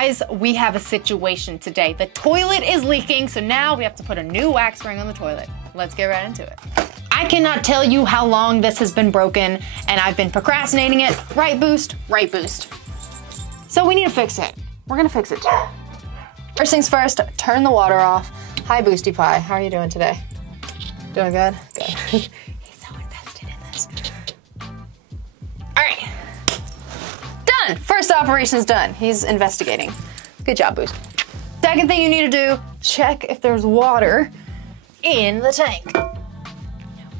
Guys, we have a situation today. The toilet is leaking, so now we have to put a new wax spring on the toilet. Let's get right into it. I cannot tell you how long this has been broken, and I've been procrastinating it. Right boost, right boost. So we need to fix it. We're gonna fix it. First things first, turn the water off. Hi, Boosty Pie. How are you doing today? Doing good? Good. He's so invested in this. All right. Done. First operation's done. He's investigating. Good job, Boost. Second thing you need to do, check if there's water in the tank.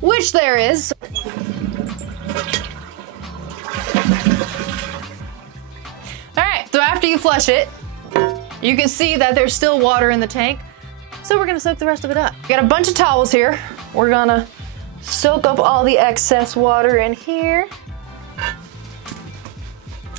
Which there is. All right, so after you flush it, you can see that there's still water in the tank. So we're gonna soak the rest of it up. We got a bunch of towels here. We're gonna soak up all the excess water in here.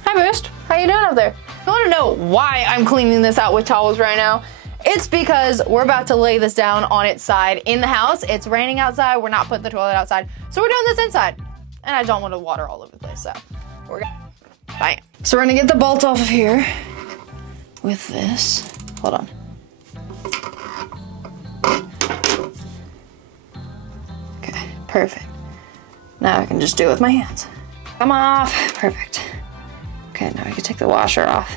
Hi, Boost. How you doing up there? I wanna know why I'm cleaning this out with towels right now. It's because we're about to lay this down on its side in the house. It's raining outside. We're not putting the toilet outside. So we're doing this inside. And I don't want the water all over the place, so we're gonna, bam. So we're gonna get the bolt off of here with this. Hold on. Okay, perfect. Now I can just do it with my hands. Come off, perfect. Okay, now I can take the washer off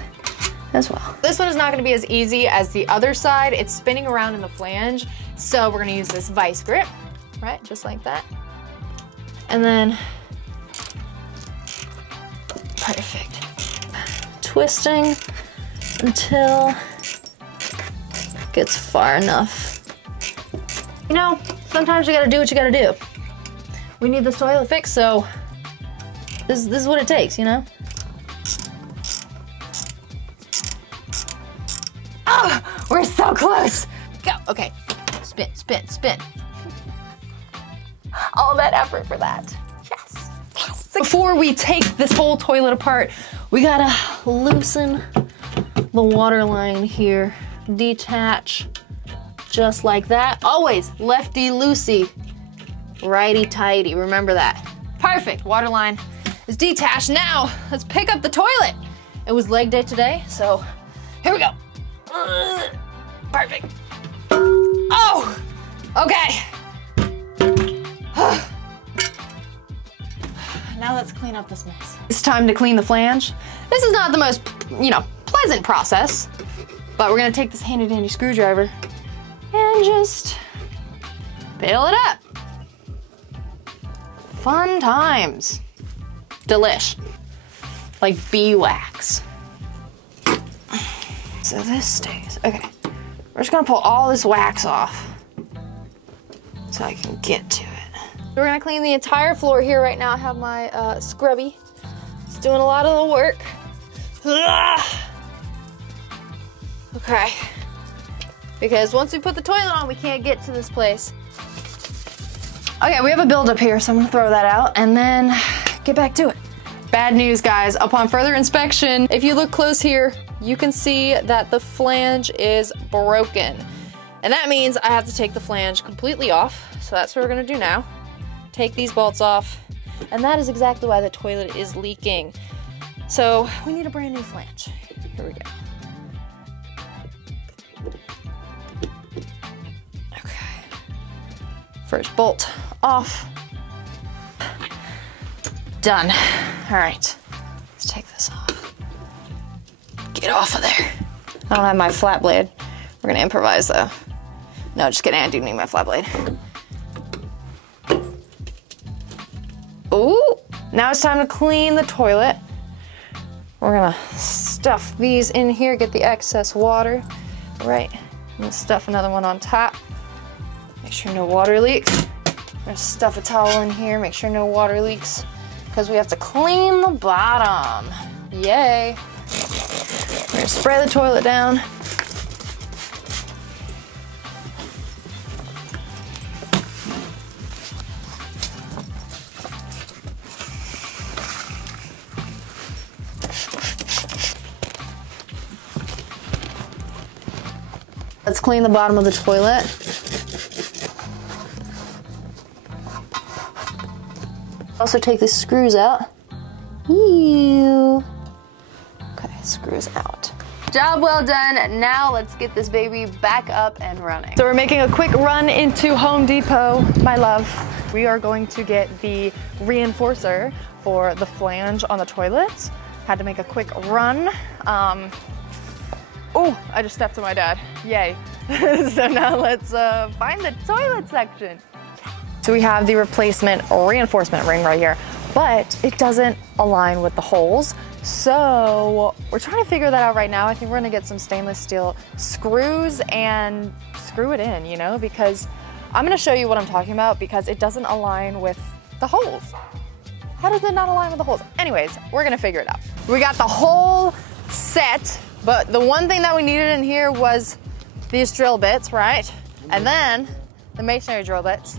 as well. This one is not gonna be as easy as the other side. It's spinning around in the flange. So we're gonna use this vice grip, right? Just like that. And then, perfect. Twisting until it gets far enough. You know, sometimes you gotta do what you gotta do. We need this toilet fixed, so this is what it takes, you know? Oh, we're so close. Go, okay. Spin, spin, spin. All that effort for that. Yes, yes. Before we take this whole toilet apart, we gotta loosen the water line here. Detach, just like that. Always lefty-loosey, righty-tighty, remember that. Perfect, water line is detached. Now, let's pick up the toilet. It was leg day today, so here we go. Perfect. Oh, okay. Now let's clean up this mess. It's time to clean the flange. This is not the most, pleasant process, but we're gonna take this handy dandy screwdriver and just peel it up. Fun times. Delish. Like bee wax. So this stays. Okay, we're just gonna pull all this wax off so I can get to it. We're gonna clean the entire floor here right now. I have my scrubby. It's doing a lot of the work. Okay, because once we put the toilet on, we can't get to this place. Okay, we have a buildup here, so I'm gonna throw that out and then get back to it. Bad news, guys. Upon further inspection, if you look close here, you can see that the flange is broken. And that means I have to take the flange completely off. So that's what we're gonna do now. Take these bolts off. And that is exactly why the toilet is leaking. So we need a brand new flange. Here we go. Okay. First bolt off. Done. All right, let's take this off. Get off of there. I don't have my flat blade. We're gonna improvise though. No, just kidding, I do need my flat blade. Ooh, now it's time to clean the toilet. We're gonna stuff these in here, get the excess water, right? And stuff another one on top. Make sure no water leaks. We're gonna stuff a towel in here, make sure no water leaks, because we have to clean the bottom. Yay. We're gonna spray the toilet down. Let's clean the bottom of the toilet. Also take the screws out. Ew. Okay, screws out. Job well done. Now let's get this baby back up and running. So we're making a quick run into Home Depot, my love. We are going to get the reinforcer for the flange on the toilet. Had to make a quick run. Oh, I just stepped to my dad. Yay. So now let's find the toilet section. So we have the replacement reinforcement ring right here, but it doesn't align with the holes. So we're trying to figure that out right now. I think we're gonna get some stainless steel screws and screw it in, you know, because I'm gonna show you what I'm talking about because it doesn't align with the holes. How does it not align with the holes? Anyways, we're gonna figure it out. We got the whole set, but the one thing that we needed in here was these drill bits, right? And then the masonry drill bits.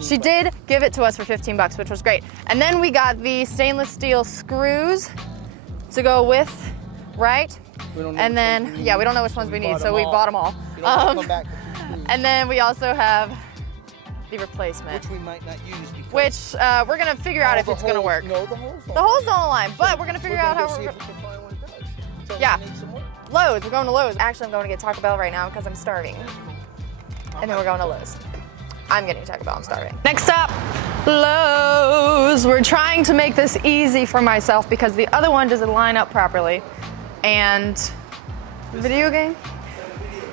She did give it to us for 15 bucks, which was great. And then we got the stainless steel screws to go with, right? And then, yeah, we don't know which ones we need, so we bought them all. And then we also have the replacement. Which we might not use because we're gonna figure out if it's gonna work. No, the holes don't align, but we're gonna figure out how we're gonna. Yeah, Lowe's, we're going to Lowe's. Actually, I'm going to get Taco Bell right now because I'm starving. And then we're going to Lowe's. I'm getting Taco Bell, I'm starving. Next up, Lowe's. We're trying to make this easy for myself because the other one doesn't line up properly. And video game,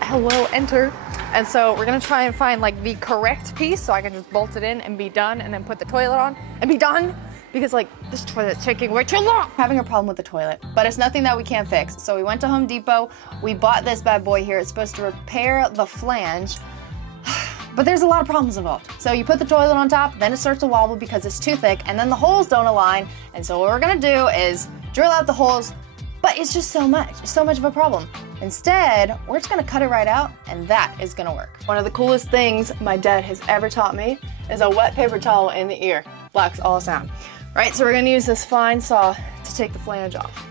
hello, enter. And so we're gonna try and find like the correct piece so I can just bolt it in and be done and then put the toilet on and be done. Because like this toilet's taking way too long. Having a problem with the toilet, but it's nothing that we can't fix. So we went to Home Depot, we bought this bad boy here. It's supposed to repair the flange, but there's a lot of problems involved. So you put the toilet on top, then it starts to wobble because it's too thick, and then the holes don't align. And so what we're gonna do is drill out the holes, but it's just so much of a problem. Instead, we're just gonna cut it right out, and that is gonna work. One of the coolest things my dad has ever taught me is a wet paper towel in the ear. Blocks all sound. Right, so we're gonna use this fine saw to take the flange off.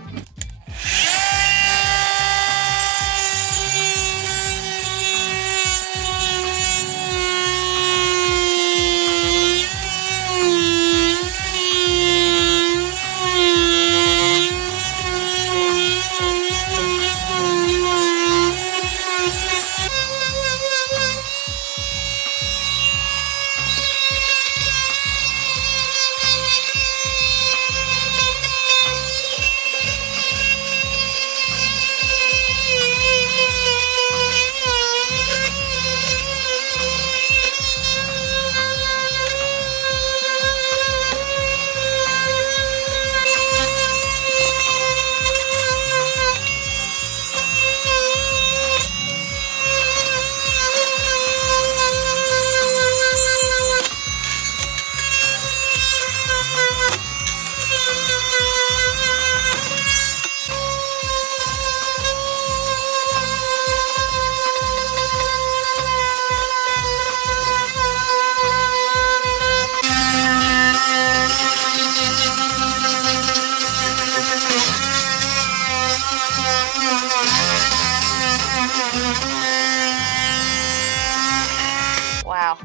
Wow.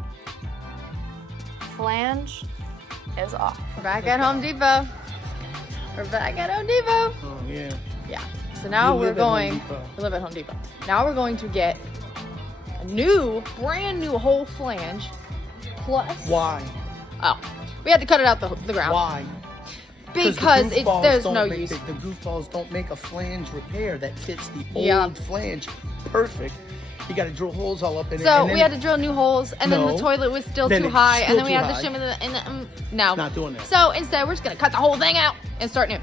Flange is off. We're back at Home Depot. We're back at Home Depot. Oh, yeah. Yeah. So now we live at Home Depot. Now we're going to get a brand new whole flange plus. Why? Oh, we had to cut it out the ground. Why? Because there's no use. The goofballs don't make a flange repair that fits the old flange perfect. You got to drill holes all up in it. So we had to drill new holes, and then the toilet was still too high, and then we had to shim it. No, not doing that. So instead, we're just gonna cut the whole thing out and start new.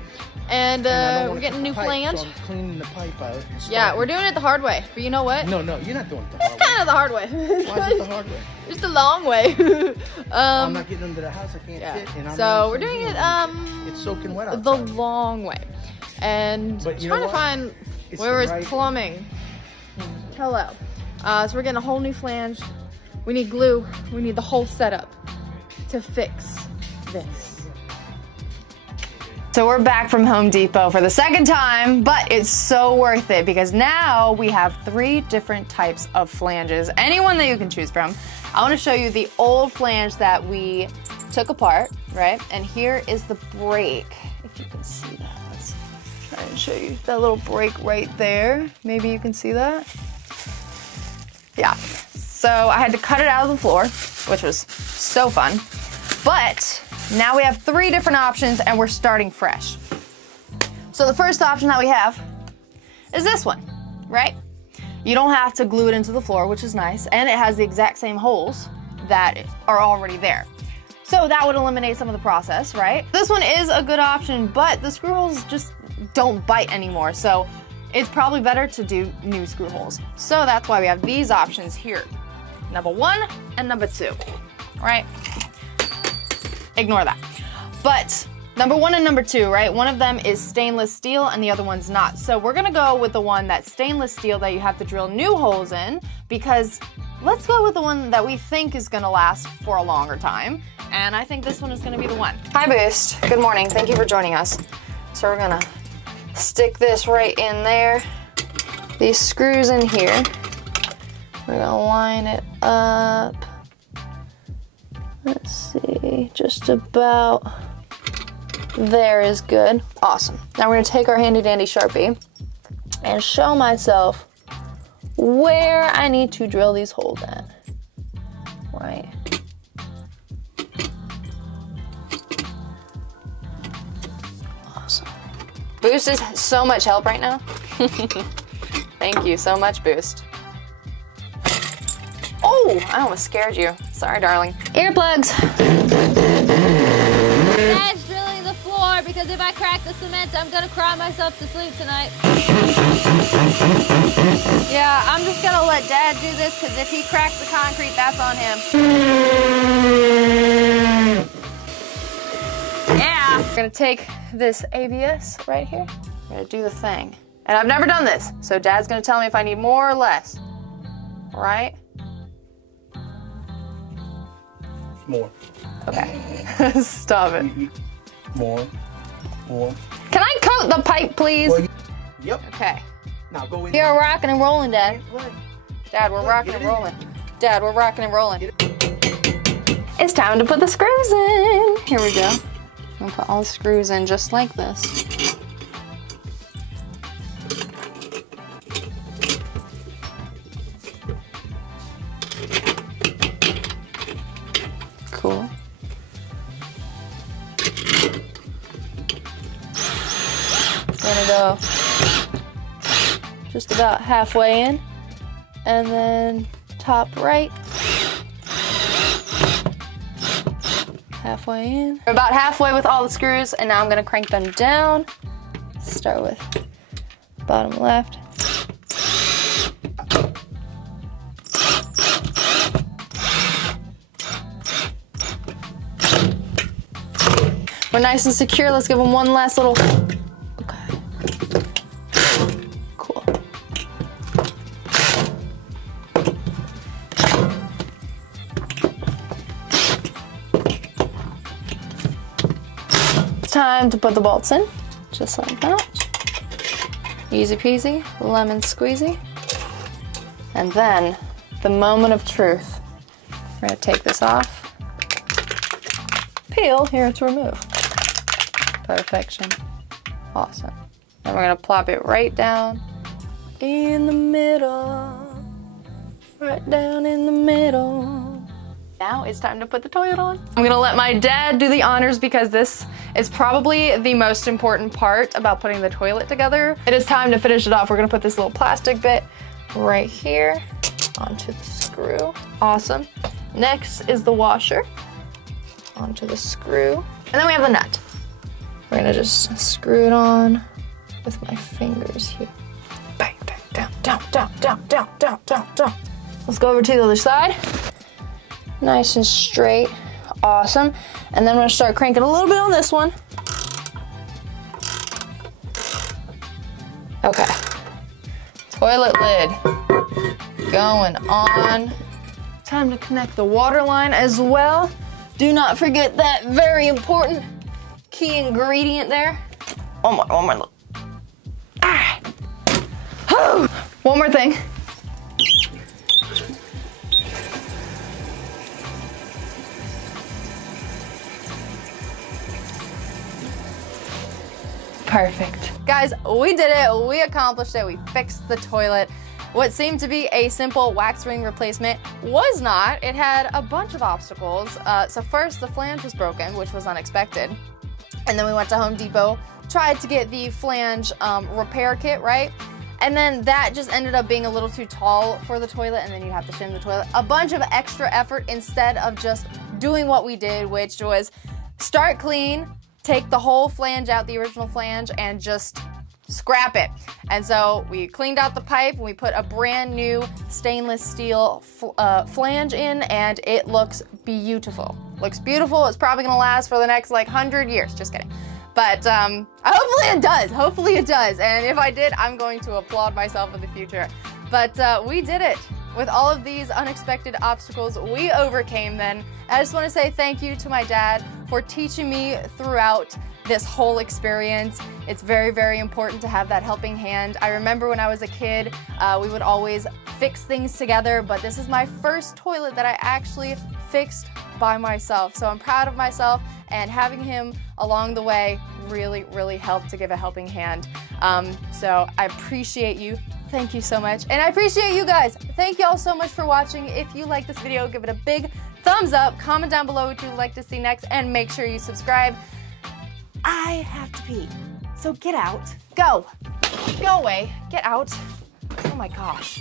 And we're getting a new flange. So I'm cleaning the pipe out. Yeah, we're doing it the hard way. But you know what? No, you're not doing it the hard way. It's kind of the hard way. Why is it the hard way? It's the long way. I'm not getting into the house. I can't fit. And so we're doing it it's soaking wet outside. The long way, and trying to find where is plumbing. Hello. So we're getting a whole new flange. We need glue. We need the whole setup to fix this. So we're back from Home Depot for the second time, but it's so worth it because now we have 3 different types of flanges, anyone that you can choose from. I want to show you the old flange that we took apart, right? And here is the break, if you can see that. Try and show you that little break right there. Maybe you can see that. Yeah. So I had to cut it out of the floor, which was so fun. But now we have 3 different options and we're starting fresh. So the first option that we have is this one, right? You don't have to glue it into the floor, which is nice, and it has the exact same holes that are already there. So that would eliminate some of the process, right? This one is a good option, but the screw holes just don't bite anymore, so it's probably better to do new screw holes. So that's why we have these options here. Number 1 and number 2, right? Ignore that. But number 1 and number 2, right? One of them is stainless steel and the other one's not. So we're gonna go with the one that's stainless steel that you have to drill new holes in, because let's go with the one that we think is gonna last for a longer time. And I think this one is gonna be the one. Hi Boost, good morning, thank you for joining us. So we're gonna stick this right in there. These screws in here. We're gonna line it up. Let's see, just about there is good. Awesome. Now we're gonna take our handy dandy Sharpie and show myself where I need to drill these holes at. Right. Awesome. Boost is so much help right now. Thank you so much, Boost. Oh, I almost scared you. Sorry, darling. Earplugs. Dad's drilling the floor because if I crack the cement, I'm gonna cry myself to sleep tonight. Yeah, I'm just gonna let Dad do this because if he cracks the concrete, that's on him. Yeah. We're gonna take this ABS right here. We're gonna do the thing. And I've never done this, so Dad's gonna tell me if I need more or less. All right? More. Okay. Stop it. More. Can I coat the pipe, please? Well, yep. Okay. Now go in. You're rocking and rolling, Dad. Dad, we're rocking and rolling. Dad, we're rocking and rolling. It's time to put the screws in. Here we go. I'm gonna put all the screws in just like this. Cool. Gonna go just about halfway in, and then top right, halfway in. We're about halfway with all the screws, and now I'm gonna crank them down. Start with bottom left. We're nice and secure. Let's give them one last little. Okay. Cool. It's time to put the bolts in, just like that. Easy peasy, lemon squeezy. And then the moment of truth. We're gonna take this off. Peel here to remove. Perfection. Awesome. Then we're gonna plop it right down in the middle. Right down in the middle. Now it's time to put the toilet on. I'm gonna let my dad do the honors because this is probably the most important part about putting the toilet together. It is time to finish it off. We're gonna put this little plastic bit right here onto the screw. Awesome. Next is the washer onto the screw. And then we have the nut. We're gonna just screw it on with my fingers here. Bang, bang, down, down, down, down, down, down, down, down. Let's go over to the other side. Nice and straight. Awesome. And then I'm gonna start cranking a little bit on this one. Okay. Toilet lid going on. Time to connect the water line as well. Do not forget that very important key ingredient there. One more. Ah. One more thing. Perfect. Guys, we did it. We accomplished it. We fixed the toilet. What seemed to be a simple wax ring replacement was not. It had a bunch of obstacles. So first, the flange was broken, which was unexpected. And then we went to Home Depot, tried to get the flange repair kit, right? And then that just ended up being a little too tall for the toilet, and then you have to shim the toilet. A bunch of extra effort instead of just doing what we did, which was start clean, take the whole flange out, the original flange, and just scrap it. And so we cleaned out the pipe, and we put a brand new stainless steel flange in, and it looks beautiful. Looks beautiful. It's probably gonna last for the next like 100 years. Just kidding. But hopefully it does. Hopefully it does. And if I did, I'm going to applaud myself in the future. But we did it. With all of these unexpected obstacles, we overcame them. I just want to say thank you to my dad for teaching me throughout this whole experience. It's very, very important to have that helping hand. I remember when I was a kid, we would always fix things together, but this is my first toilet that I actually fixed by myself. So I'm proud of myself, and having him along the way really, really helped to give a helping hand. So I appreciate you. Thank you so much. And I appreciate you guys. Thank you all so much for watching. If you like this video, give it a big thumbs up. Comment down below what you'd like to see next, and make sure you subscribe. I have to pee, so get out. Go. Go away. Get out. Oh my gosh.